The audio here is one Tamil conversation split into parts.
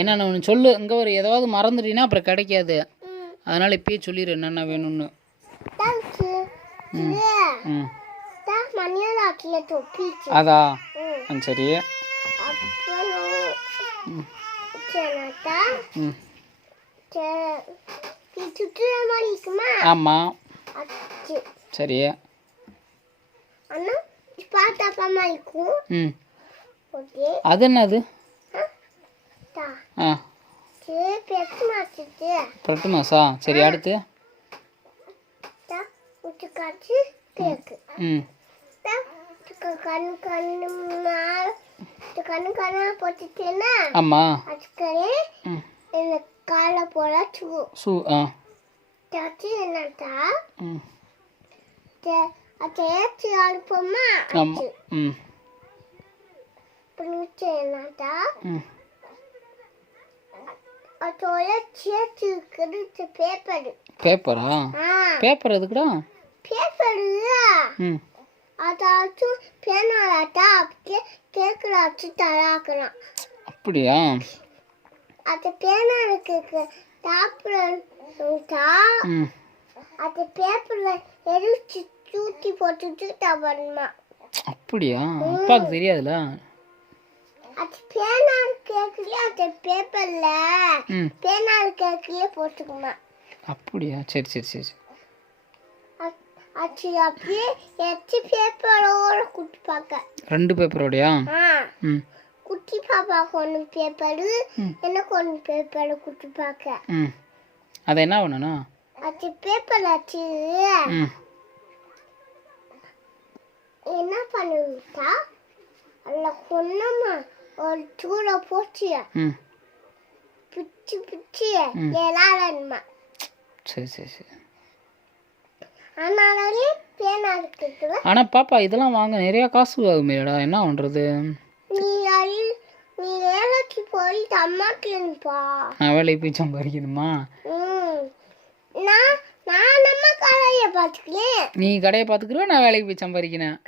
என்னென்ன ஒன்று சொல்லு. இங்கே ஒரு ஏதாவது மறந்துட்டீங்கன்னா அப்புறம் கிடைக்காது. அதனால் இப்பயே சொல்லிடு என்னென்ன வேணும்னு. ம் ம் அதா சரி. ம் ஆமாம் சரி. ம் அது என்னது? ஆ பிரெட்டு மாஸா சரி. அடுத்து ம் ஆமாம் ஷூ ஆ ம் ஆமாம் ம் ம் பேப்பரா? பேப்பர் எதுக்குடா? ம் அப்படியா? ம் அப்படியா? அப்பாவுக்கு தெரியாதுல்ல. அப்படியா? சரி சரி சரி. ரெண்டு பேப்பரோடையா? ம் குட்டி பாப்பாக்கு ஒன்று பேப்பரு எனக்கு ஒன்று பேப்பர் குட்டி பார்க்க. ம் அதை என்ன பண்ணணும்? அது பேப்பர் ஆச்சு என்ன பண்ணுட்டா அதில் கொன்னம்மா ஒரு தூளை போச்சு பிச்சு பிச்சு எல்லாருமா. சரி சரி சரி. ஆனால் பாப்பா இதெல்லாம் வாங்க நிறையா காசு ஆகுமேடா, என்ன பண்ணுறது? நான் வேலைக்கு போய் சம்பாதிக்கணுமா? நீ கடையை பார்த்துக்கிற, நான் வேலைக்கு போய் சம்பாதிக்கிறேன்.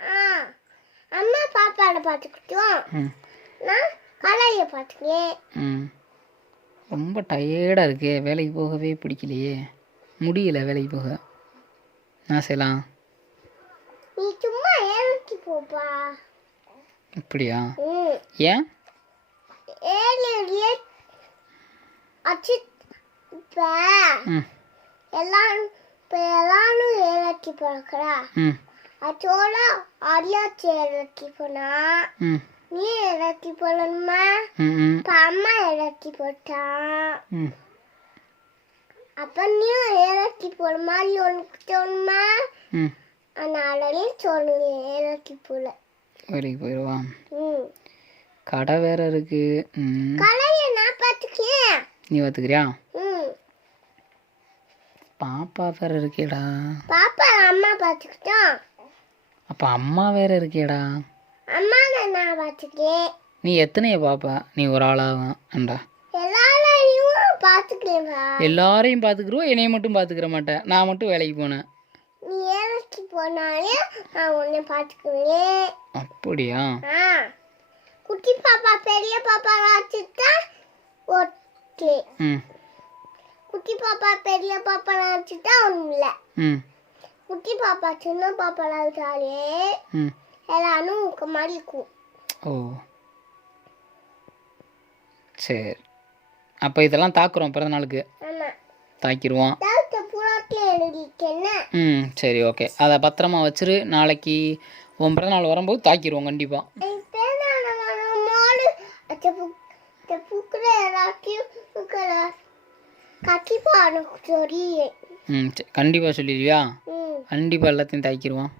ரொம்ப டயர்டாக இருக்கே, வேலைக்கு போகவே பிடிக்கலையே, முடியல வேலைக்கு போக. என்ன செய்யலாம்? அப்படியா? ஏன்? நீ இறக்கி போடணுமா? அம்மா இறக்கி போட்டா அப்ப நீ இறக்கி போட மாதிரி உனக்கு தோணுமா? அதனால சொல்லுங்க இறக்கி போல வேலைக்கு போயிடுவா. கடை வேற இருக்கு. கடையை நான் பார்த்துக்கிறேன். நீ பார்த்துக்கிறியா? பாப்பா வேற இருக்கேடா. பாப்பா அம்மா பார்த்துக்கிட்டோம். அப்போ அம்மா வேற இருக்கேடா. அம்மா நான் பார்த்துக்கிறேன். நீ எத்தனைய பாப்பா? நீ ஒரு ஆளாகண்டா. எல்லாரையும் பார்த்துக்கிறேன். எல்லாரையும் பார்த்துக்கிறோம், என்னைய மட்டும் பார்த்துக்கிற மாட்டேன். நான் மட்டும் வேலைக்கு போனேன். நீ வேலைக்கு போனாலே நான் உன்னை பார்த்துக்குவேன். அப்படியா? குட்டி பாப்பா பெரிய பாப்பா வச்சுட்டா ஓகே. குட்டி பாப்பா பெரிய பாப்பா வச்சுட்டா ஒன்றும் இல்லை. குட்டி பாப்பா சின்ன பாப்பா வச்சாலே எல்லாரும் உங்க மாதிரி இருக்கும். ஓ சரி. அப்போ இதெல்லாம் தாக்குறோம் பிறந்த நாளுக்கு. தாக்கிடுவோம். சரி ஓகே. அதை பத்திரமா வச்சிரு. நாளைக்கு உன் பிறந்த நாள் வரும்போது தாக்கிடுவோம் கண்டிப்பாக. கண்டிப்பாக சொல்லிடுவியா? கண்டிப்பாக எல்லாத்தையும் தாக்கிடுவோம்.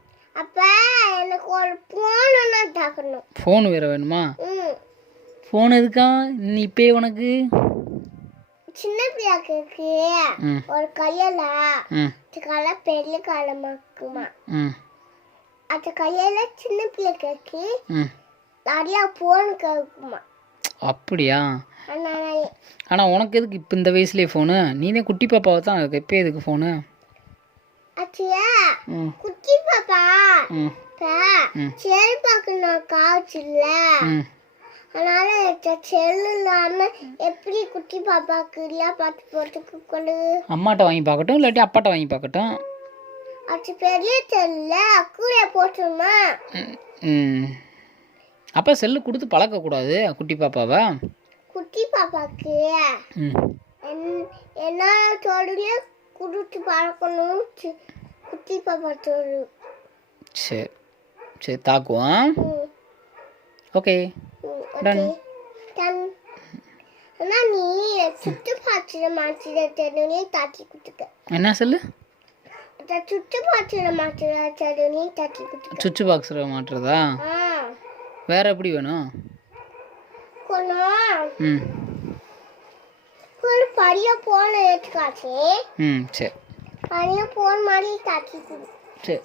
ஃபோன் வேற வேணுமா? ஃபோன் எதுக்கா நீ இப்போ உனக்கு? சின்ன பிள்ளைக்கு ஒரு கையில பெரிய காலமாக்குமா. அந்த கையில சின்ன பிள்ளைக்கு நிறைய ஃபோன் கேட்குமா. அப்படியா? ஆனால் உனக்கு எதுக்கு இப்போ இந்த வயசுலேயே ஃபோனு? நீனே குட்டி பாப்பாவை தான் எப்போ எதுக்கு ஃபோனு? குட்டி பாப்பா சரி பார்க்கணும் காய்ச்சல அதனால செல்லு இல்லாம எப்படி குட்டி பாப்பாக்கு எல்லாம் பார்த்து போறதுக்கு கொண்டு அம்மாட்ட வாங்கி பார்க்கட்டும் இல்லாட்டி அப்பாட்ட வாங்கி பார்க்கட்டும். அது பெரிய செல்ல கூட போட்டுருமா? அப்போ செல்லு கொடுத்து பழக்கக்கூடாது குட்டி பாப்பாவை. குட்டி பாப்பாக்கு என்ன தோடுல கொடுத்து பழக்கணும். குட்டி பாப்பா தோடு. சரி சரி தாக்குவோம். Okay done. அண்ணா நீ சுட்டு பாத்திர மாத்திர தருணி தாக்கி கொடுத்துக்க. என்ன சொல்லு? சுட்டு பாத்திர மாத்திர தருணி தாக்கி கொடுத்துக்க. சுவிட்ச் பாக்ஸில் மாட்டுறதா? வேற எப்படி வேணும்? ஒரு பழைய போன் எடுத்துக்காச்சு. சரி பழைய போன் மாதிரி தாக்கி கொடு. சரி